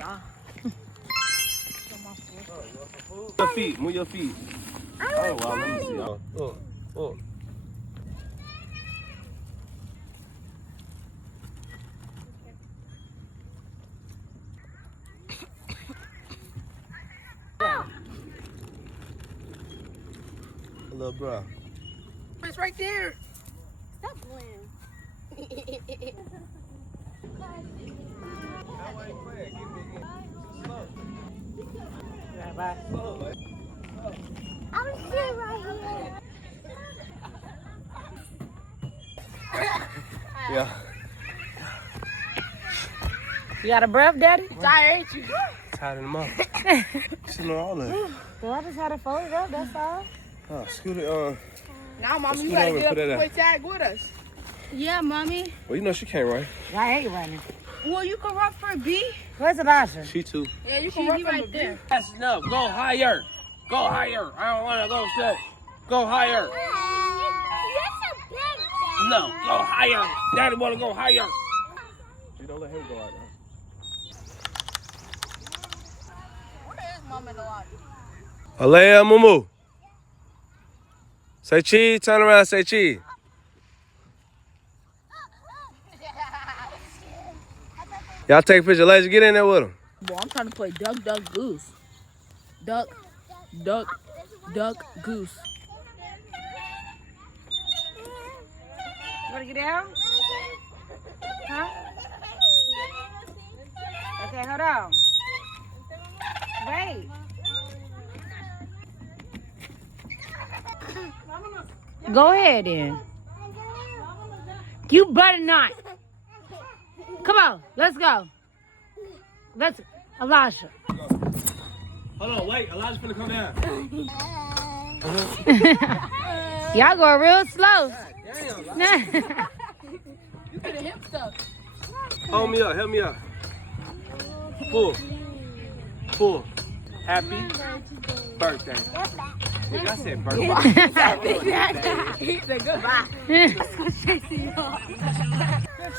y'all. Your feet, move your feet. Oh, wow, let me see. Oh. Little bro. It's right there. Stop playing. Bye. I'm sitting right here. Yeah. You got a breath, Daddy? Tired, ain't you? Tied in them up. Sitting on all of it. Well, I just had to fold it up, that's all. Oh, scoot it Now, Mama, Scoot you gotta over and get put up that and out. quit tag with us. Yeah, Mommy. Well, you know she can't run. I hate running. Well, you can run for a B. Where's Alasha? She too. Yeah, you She can run be from right the there. That's enough. Go higher. Go higher. I don't want to go straight. Go higher. You're so big. No, go higher. Daddy want to go higher. You don't let him go out Where is Mama in the lobby? now. Alea, Mumu. Say cheese. Turn around. Say cheese. Y'all take a picture. Let's get in there with him. Boy, I'm trying to play duck, duck, goose. Duck, duck, duck, goose. You wanna get down? Huh? Okay, hold on. Wait. Go ahead then. You better not. Come on, let's go. Let's, Alasha. Hold on. Wait. Elijah's finna come down. Y'all go real slow. You could have hip stuff. Hold me up. Help me up. Pull. Happy birthday. Nigga, I said birthday. He said goodbye. You're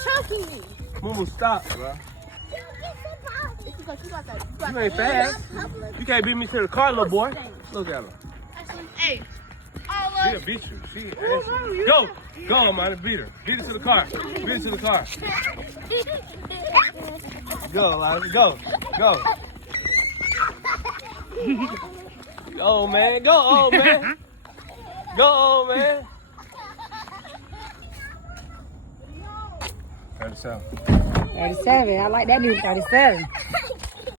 choking me. Mumu, stop, bro. It's because you got that. You ain't fast. You can't beat me to the car, little boy. Look at her. Hey. She'll beat you. She Go, man. Beat her. Beat her to the car. Beat her to the car. Go, Elijah. Go. Go, man. Go, man. Go, man. 37. 37. I like that new 37.